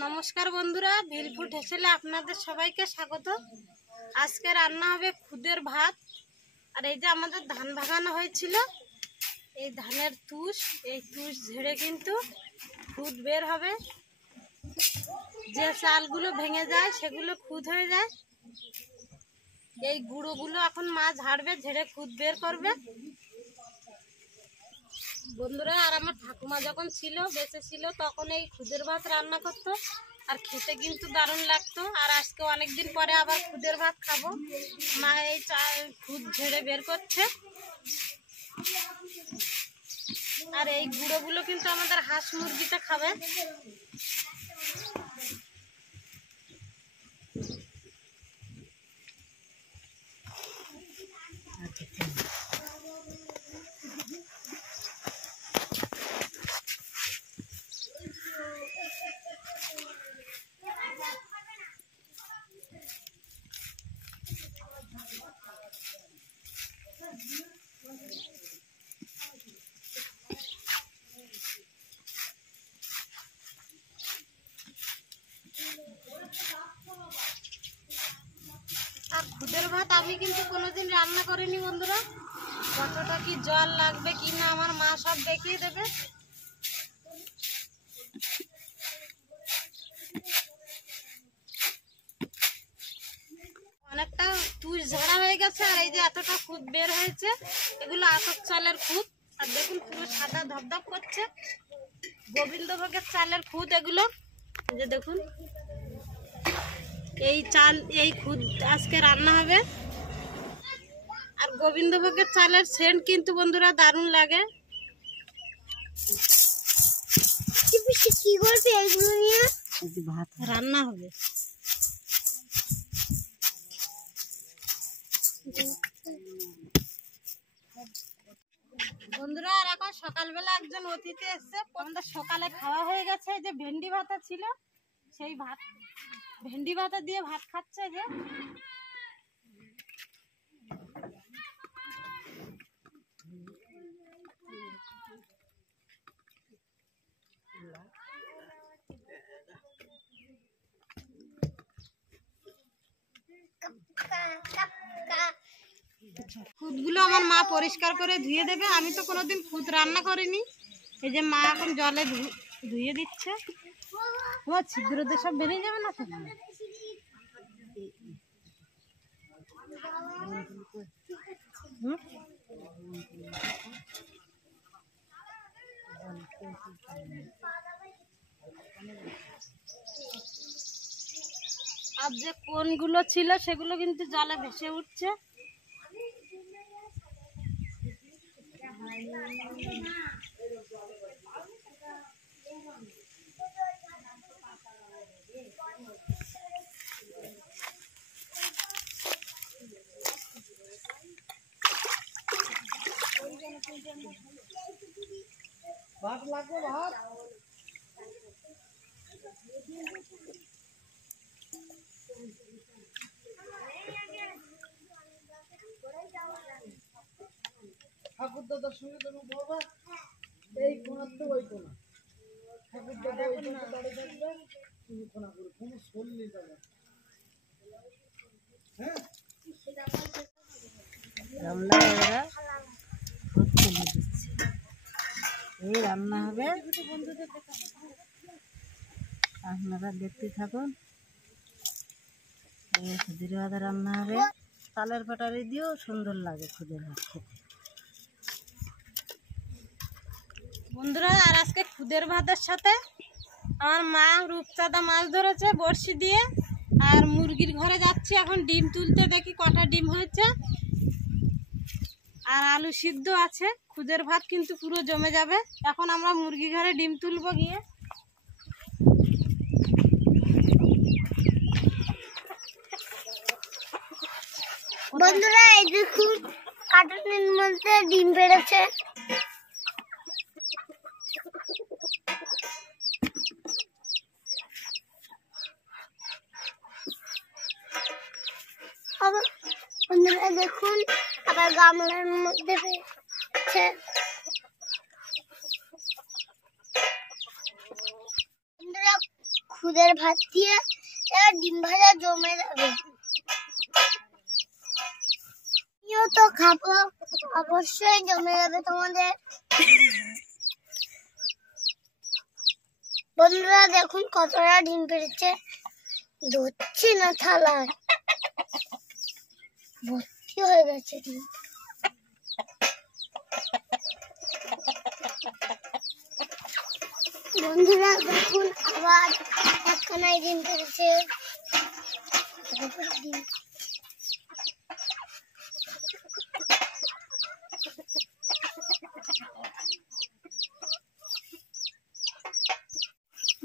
নমস্কার বন্ধুরা, ভিলফুড হেসেলে আপনাদের সবাইকে স্বাগত। আজকে রান্না হবে খুদের ভাত। আর এই যে আমাদের ধান ভাগানো হয়েছিল, এই ধানের তুষ, এই তুষ ঝেড়ে কিন্তু খুদ বের হবে। যে চালগুলো ভেঙে যায় সেগুলো খুদ হয়ে যায়। এই গুঁড়োগুলো এখন মা ঝাড়বে, ঝেড়ে খুদ বের করবে বন্ধুরা। আর আমার ঠাকুমা যখন ছিল, বেঁচে ছিল, তখন এই খুদের ভাত রান্না করতো, আর খেতে কিন্তু দারুণ লাগতো। আর আজকে অনেকদিন পরে আবার খুদের ভাত খাবো। মা এই খুদ ঝেড়ে বের করছে। আর এই গুঁড়োগুলো কিন্তু আমাদের হাঁস মুরগিতে খাবে। আর খুদের ভাত আমি কিন্তু কোনোদিন রান্না করিনি বন্ধুরা। কতটা কি জল লাগবে কি না আমার মা সব দেখিয়ে দেবে। অনেকটা তুষ ঝাড়া হয়ে গেছে, আর এই যে এতটা খুদ বের হয়েছে, এগুলো আতপ চালের খুদ। আর দেখুন পুরো সাদা ধপধপ করছে, গোবিন্দভোগের চালের খুদ এগুলো। এই যে দেখুন, এই চাল, এই খুদ আজকে রান্না হবে। আর গোবিন্দভোগের চালের সেন্ট কিন্তু বন্ধুরা দারুণ লাগে। কি করবে এগুলো নিয়ে? ভাত রান্না হবে বন্ধুরা। আর এখন সকালবেলা একজন অতিথি এসছে, আমাদের সকালে খাওয়া হয়ে গেছে। যে ভেন্ডি ভাতা ছিল, সেই ভাত, ভেন্ডি ভাতা দিয়ে ভাত খাচ্ছে। যে খুদগুলো আমার মা পরিষ্কার করে ধুয়ে দেবে। আমি তো কোনোদিন খুদ রান্না করিনি। এই যে মা এখন জলে ধুয়ে দিচ্ছে। ও ছিদ্রতে সব বেরিয়ে যাবে না তো। আর যে কোনগুলো ছিল সেগুলো কিন্তু জলে ভেসে উঠছে। ভাত লাগবে, ভাত ঠাকুর দাদার সঙ্গে তুমি বলবা এই কোনার তো ওই কোনা, ঠাকুর দাদা ওই কোনা দাঁড়িয়ে থাকবে, তুমি কোনা করে কোনো সোল নিয়ে যাবে। হ্যাঁ, রান্না এই রান্না হবে, আপনারা দেখতে থাকুন। খুদের ভাত রান্না হবে, চালের পাটারি দিয়েও সুন্দর লাগে খুদের ভাত খেতে বন্ধুরা। আর আজকে খুদের ভাতের সাথে আমার মা রূপচাঁদা মাছ ধরেছে বড়শি দিয়ে। আর মুরগির ঘরে যাচ্ছি এখন ডিম তুলতে, দেখি কটা ডিম হয়েছে। আর আলু সিদ্ধ আছে, খুদের ভাত কিন্তু পুরো জমে যাবে। এখন আমরা মুরগি ঘরে ডিম তুলবো গিয়ে। বন্ধুরা এই দেখুন, কার্টুনের মধ্যে ডিম বেড়েছে। বন্ধুরা দেখুন, আবার গামলার মধ্যে বেড়েছে। বন্ধুরা খুদের ভাত দিয়ে এবার ডিম ভাজা জমে যাবে। আমিও তো খাবো, অবশ্যই জমে যাবে তোমাদের। বন্ধুরা দেখুন কতটা ডিম পেড়েছে, ধরছি না থালায়, ভর্তি হয়ে গেছে ডিম। বন্ধুরা দেখুন আবার একখানায় ডিম পেড়েছে।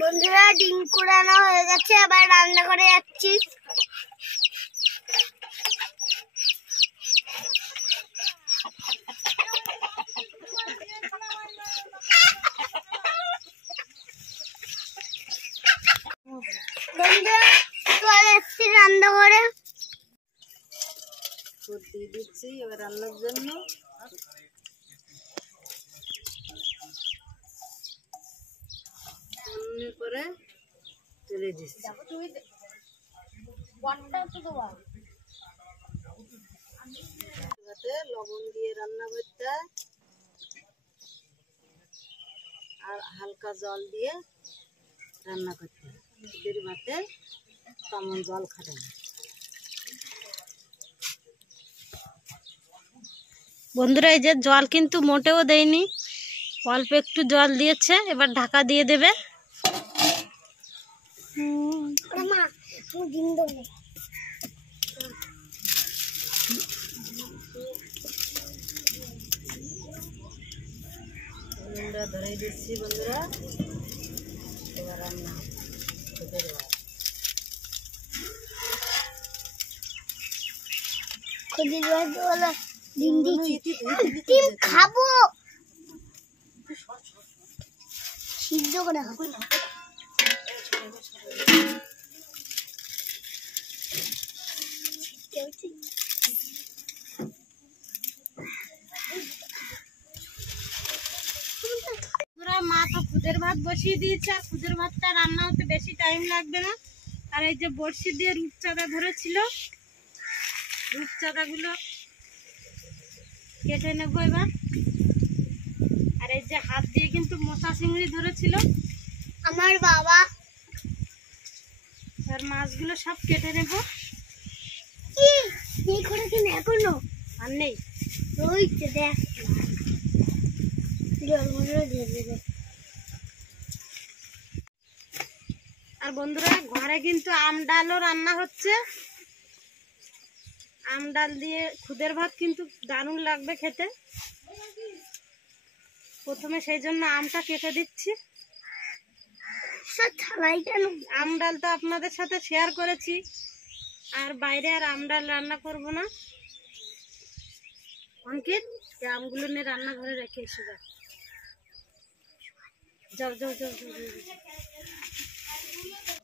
বন্ধুরা ডিম পোড়ানো হয়ে গেছে, আবার রান্না করে যাচ্ছি। বন্ধুরা চলে যাচ্ছি রান্না করে। দিয়ে দিচ্ছি এবার রান্নার জন্য। করে তুলে দিচ্ছি। লবণ দিয়ে রান্না করতে হয় আর হালকা জল দিয়ে রান্না করতে হয়। খুদের ভাতে তেমন জল খাবে না। বন্ধুরা এই যে জল কিন্তু মোটেও দেয়নি, অল্প একটু জল দিয়েছে। এবার ঢাকা দিয়ে দেবে। ধরে দিচ্ছি বন্ধুরা, এবার রান্না খুদের ভাত। খুদের ভাত বলা ডিম দিচ্ছি, ডিম খাবো, সিদ্ধ করে খাবো না। মা তো খুদের ভাত বসিয়ে দিয়েছে, আর খুদের ভাতটা রান্না হতে বেশি টাইম লাগবে না। আর এই যে বড়শি দিয়ে রূপচাঁদা ধরেছিল, রূপচাঁদাগুলো কেটে নেবো এবার। আর এই যে হাত দিয়ে কিন্তু মোচা চিংড়ি ধরেছিল আমার বাবা, আর মাছগুলো সব কেটে নেব। এই করে কি এখনো আর নেই, ওই তো দেখ জলগুলো দিয়ে দেবে। আর বন্ধুরা ঘরে কিন্তু আম ডালও রান্না হচ্ছে। আম ডাল দিয়ে খুদের ভাত কিন্তু দারুণ লাগবে খেতে। প্রথমে সেই জন্য আমটা কেটে দিচ্ছি। আম ডাল তো আপনাদের সাথে শেয়ার করেছি, আর বাইরে আর আম ডাল রান্না করব না। অঙ্কিত আমগুলো নিয়ে রান্নাঘরে রেখে এসে যাও যাও যাও যাও।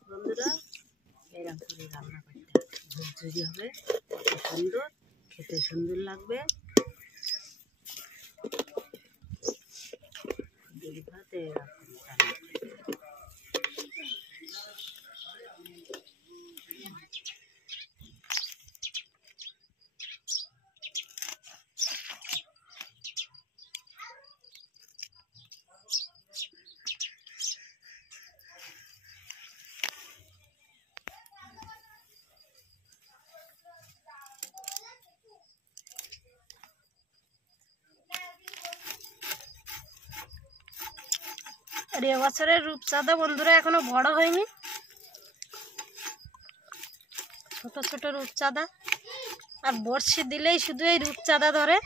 বন্ধুরা এরকম করে রান্না করতে ঝুরঝুরি হবে, সুন্দর খেতে সুন্দর লাগবে। ভাতে এরকম রান্না। আর এবছরের রূপচাঁদা বন্ধুরা এখনো বড় হয়নি, ছোট ছোট রূপচাঁদা। আর বড়শি দিলেই শুধু এই রূপচাঁদা ধরে।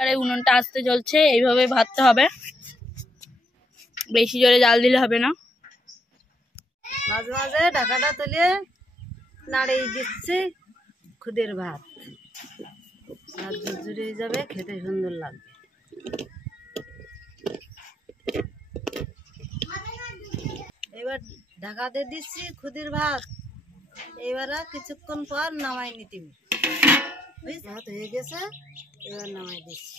আর এই উনুনটা আস্তে জ্বলছে, এইভাবে ভাজতে হবে, বেশি জোরে জাল দিলে হবে না। মাঝে মাঝে ঢাকাটা তুলে নাড়িয়ে দিচ্ছি খুদের ভাত, আর ঝুরঝুরি হয়ে যাবে, খেতে সুন্দর লাগবে। এবার ঢাকা দিয়ে দিচ্ছি খুদের ভাত। এবারে কিছুক্ষণ পর নামাই নিতে হবে। ভাত হয়ে গেছে, এবার নামাই দিচ্ছি।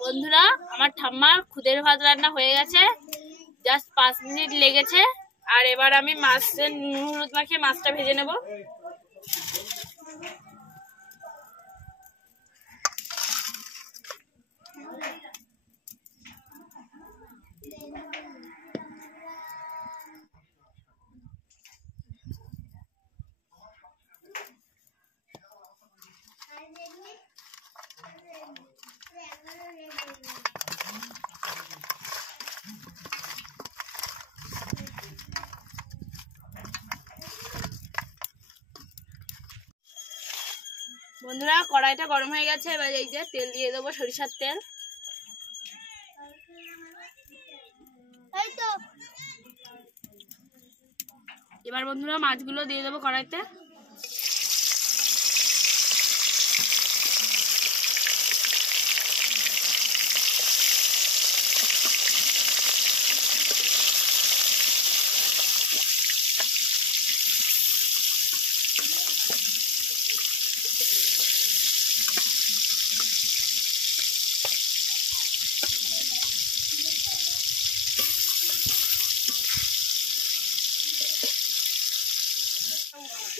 বন্ধুরা, আমার ঠাম্মার খুদের ভাত রান্না হয়ে গেছে, জাস্ট 5 মিনিট লেগেছে। আর এবার আমি মাছের নুন হলুদ মাখিয়ে মাছটা ভেজে নেব। বন্ধুরা, কড়াইটা গরম হয়ে গেছে, এবার এই যে তেল দিয়ে দেবো, সরিষার তেল। এবার বন্ধুরা মাছগুলো দিয়ে দেবো কড়াইতে।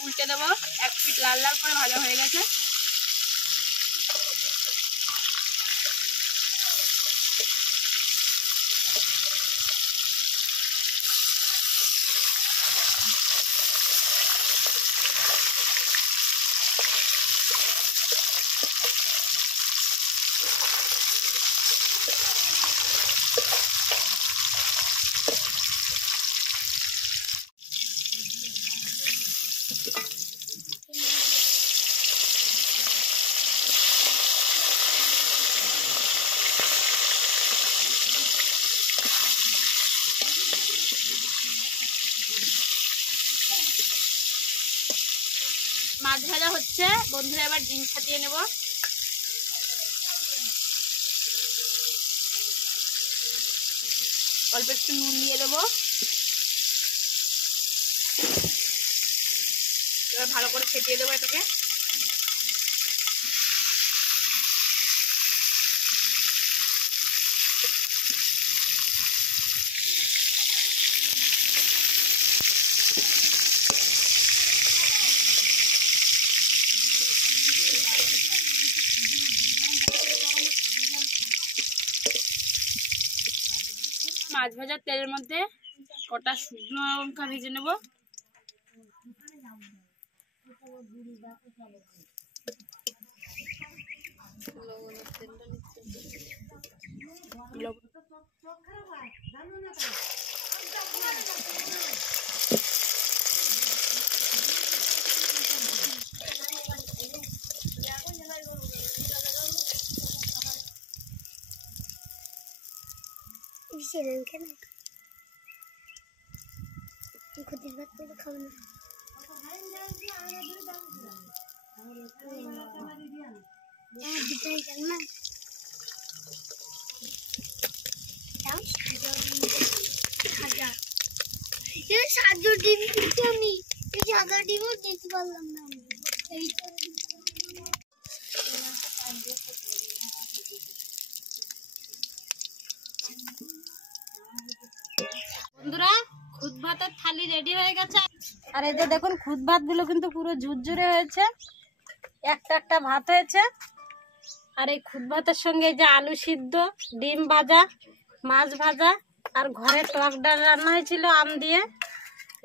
উল্টে দেবো, 1 পিঠ লাল লাল করে ভাজা হয়ে গেছে। মাছ ভাজা হচ্ছে বন্ধুরা, এবার ডিম ফাটিয়ে নেব। অল্প একটু নুন দিয়ে দেবো। এবার ভালো করে ফেটিয়ে দেবো এটাকে। মাছ ভাজার তেলের মধ্যে কটা শুকনো লঙ্কা ভেজে নেব। খুদের ভাত করে খাবো না। সাজু ডিম দিচ্ছি আমি, এই সাদা ডিমও দিতে পারলাম না। বন্ধুরা, খুদ ভাতের থালি রেডি হয়ে গেছে। আর এই যে দেখুন, খুদ ভাত গুলো কিন্তু পুরো ঝুরঝুরে হয়েছে, একটা একটা ভাত হয়েছে। আর এই খুদ ভাতের সঙ্গে এই যে আলু সিদ্ধ, ডিম ভাজা, মাছ ভাজা, আর ঘরে টক ডাল রান্না হয়েছিল আম দিয়ে।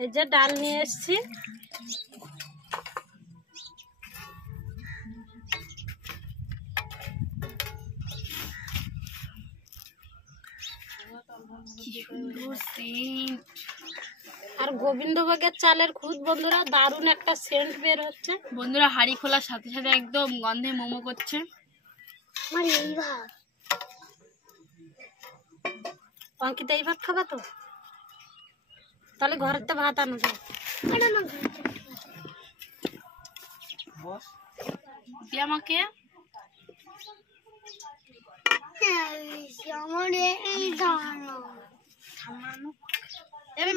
এই যে ডাল নিয়ে এসছি। আর আর গোবিন্দভোগের চালের খুদ বন্ধুরা, দারুণ একটা সেন্ট বের হচ্ছে বন্ধুরা। হাঁড়ি খোলার সাথে সাথে একদম গন্ধে মোমো করছে। আমার এই ভাত অঙ্কিতা এই ভাত খাবা তো? তাহলে ঘরের তো ভাত আনো যায়। দিয়ে আমাকে আমার এই ধারণা এবার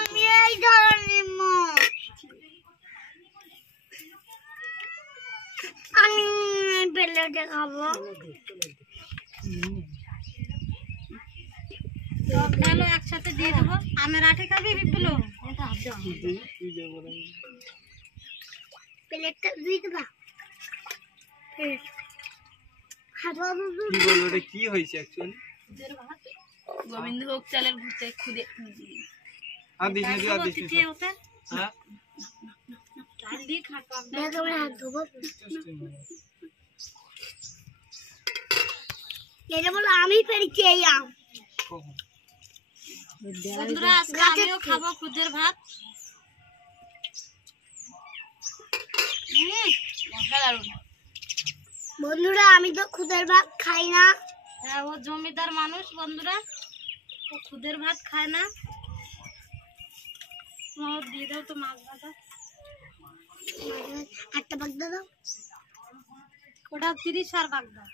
আমি এই ধরনের আমি প্লেটে খাবো। টক ডালও একসাথে দিয়ে দেবো। আমের আঠে খাবি বিপুলো? প্লেটটা দিয়ে দেবা। কি হয়েছে অ্যাকচুয়ালি? গোবিন্দভোগ চালের খুদে আর দিস না আর দিস না। হ্যাঁ হাত ধোবো। এটা বলো আমি পেরেছি এই আম। বন্ধুরা আজকে আমিও খাবো খুদের ভাত। দারুণ। বন্ধুরা আমি তো খুদের ভাত খাই না। হ্যাঁ, ও জমিদার মানুষ বন্ধুরা, ও খুদের ভাত খায় না। ও দিয়ে দাও তো মাছ ভাজা। একটা ভাগ দাও। ওটা 30 আর ভাগ দাও।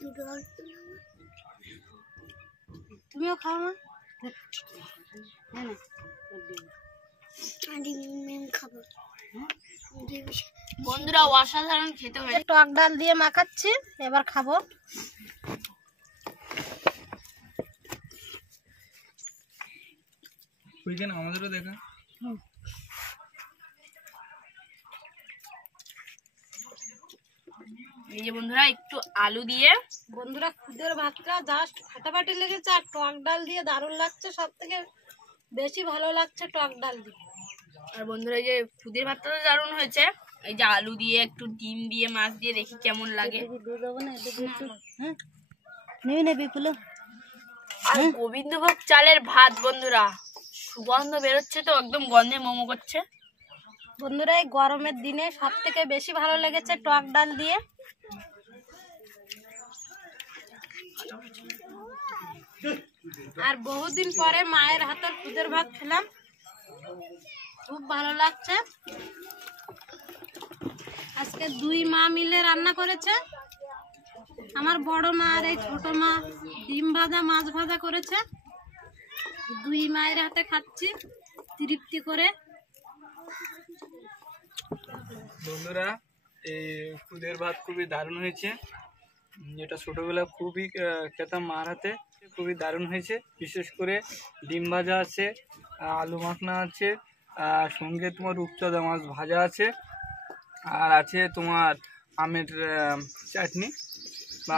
দুটো ভাগ তুমিও খাও না? হ্যাঁ না আমি খাবো। বন্ধুরা অসাধারণ খেতে হয়েছে। টক ডাল দিয়ে মাখাচ্ছি, এবার খাবো। ওইখানে আমাদেরও দেখা। এই যে বন্ধুরা একটু আলু দিয়ে, বন্ধুরা খুদের ভাতটা জাস্ট ফাটাফাটি লেগেছে, আর টক ডাল দিয়ে দারুণ লাগছে। সব থেকে বেশি ভালো লাগছে টক ডাল দিয়ে। আর বন্ধুরা এই যে খুদের ভাতটা তো দারুণ হয়েছে। এই যে আলু দিয়ে একটু ডিম দিয়ে মাছ দিয়ে দেখি কেমন লাগে। আর গোবিন্দভোগ চালের ভাত বন্ধুরা, সুগন্ধ বেরোচ্ছে তো, একদম গন্ধে মোমো করছে। বন্ধুরা এই গরমের দিনে সব থেকে বেশি ভালো লেগেছে টক ডাল দিয়ে। আর বহুদিন পরে মায়ের হাতের খুদের ভাত খেলাম, খুব ভালো লাগছে। আজকে 2 মা মিলে রান্না করেছে। আমার বড় মা আর এই ছোট মা ডিম ভাজা মাছ ভাজা করেছে। 2 মায়ের হাতে খাচ্ছি তৃপ্তি করে। বন্ধুরা এই খুদের ভাত খুবই দারুণ হয়েছে। যেটা ছোটবেলা খুবই খেতাম মার হাতে, খুবই দারুণ হয়েছে। বিশেষ করে ডিম ভাজা আছে, আলু মাখনা আছে, আর সঙ্গে তোমার রূপচাঁদা মাছ ভাজা আছে, আর আছে তোমার আমের চাটনি বা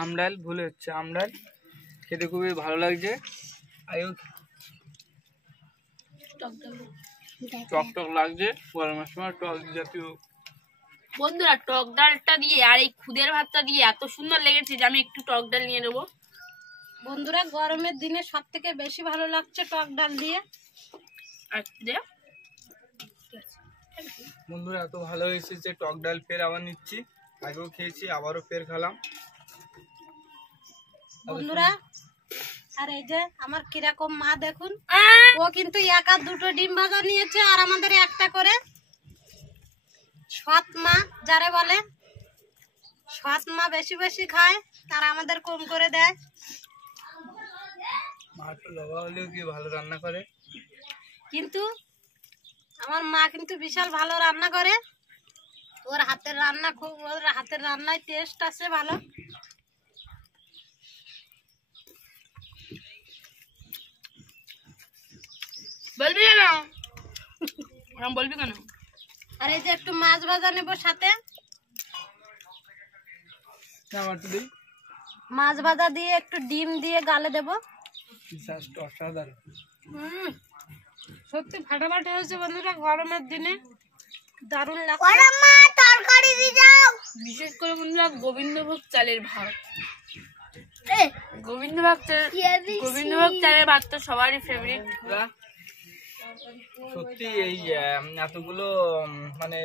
আমডাল ভুলে হচ্ছে আমডাল। খেতে খুবই ভালো লাগছে। আয়ো টক টক লাগছে, গরমের সময় টক জাতীয়। বন্ধুরা টক ডালটা দিয়ে আর এই খুদের ভাতটা দিয়ে এত সুন্দর লেগেছে যে আমি একটু টক ডাল নিয়ে নেবো। বন্ধুরা গরমের দিনে সব থেকে বেশি ভালো লাগছে টক ডাল দিয়ে। আর খুদে বন্ধুরা এত ভালো হয়েছে যে টক ডাল ফের আবার নিচ্ছি। আগেও খেয়েছি, আবারও ফের খেলাম বন্ধুরা। আর এই যে আমার কিরকম মা দেখুন, ও কিন্তু 1 আর 2 ডিম ভাজা নিয়েছে, আর আমাদের একটা করে। সৎ মা যারে বলে, সৎ মা বেশি বেশি খায়, আর আমাদের কম করে দেয়। মা তো বাবা হলেও কি ভালো রান্না করে। কিন্তু আমার মা কিন্তু বিশাল ভালো রান্না করে। ওর হাতের রান্না খুব, ওর হাতের রান্নায় টেস্ট আছে ভালো। বলবি কেন? ওরম বলবি কেন? আর এই যে একটু মাছ ভাজা নেবো সাথে। মাছ ভাজা দিয়ে একটু ডিম দিয়ে গালে দেবো। অসাধারণ। সত্যি ফাটাফাটি হয়েছে বন্ধুরা, গরমের দিনে দারুণ লাগছে। তরকারি দিয়ে দাও। বিশেষ করে বন্ধুরা গোবিন্দভোগ চালের ভাত। গোবিন্দভোগ চালের ভাত তো সবারই ফেভারিট। সত্যি এই এতগুলো মানে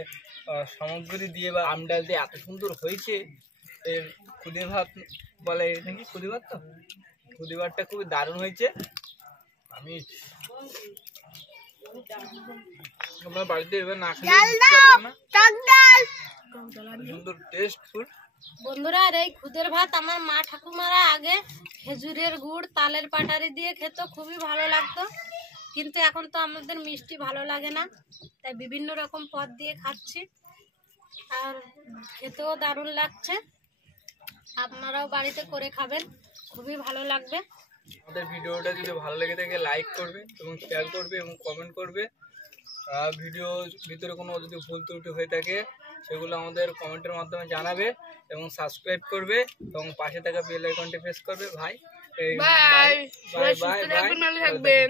সামগ্রী দিয়ে বা আম ডাল দিয়ে এত সুন্দর হয়েছে। এর খুদে ভাত বলে নাকি, খুদে ভাত, তো খুদে ভাতটা খুবই দারুণ হয়েছে। আমি আপনার বাড়িতে এবার না খেলে বুঝতে পারবেন না, সুন্দর টেস্টফুল। বন্ধুরা, আর এই খুদের ভাত আমার মা ঠাকুমারা আগে খেজুরের গুড় তালের পাটারি দিয়ে খেত, খুবই ভালো লাগতো। কিন্তু এখন তো আমাদের মিষ্টি ভালো লাগে না, তাই বিভিন্ন রকম পদ দিয়ে খাচ্ছি, আর খেতেও দারুণ লাগছে। আপনারাও বাড়িতে করে খাবেন, খুবই ভালো লাগবে। আমাদের ভিডিওটা যদি ভালো লেগে থাকে লাইক করবে এবং শেয়ার করবে এবং কমেন্ট করবে। ভিডিওর ভিতরে কোনো যদি ভুল ত্রুটি হয়ে থাকে সেগুলো আমাদের কমেন্টের মাধ্যমে জানাবে এবং সাবস্ক্রাইব করবে এবং পাশে থাকা বেল আইকনটি প্রেস করবে। ভাই বাই, বাই বাই ভালো থাকবেন।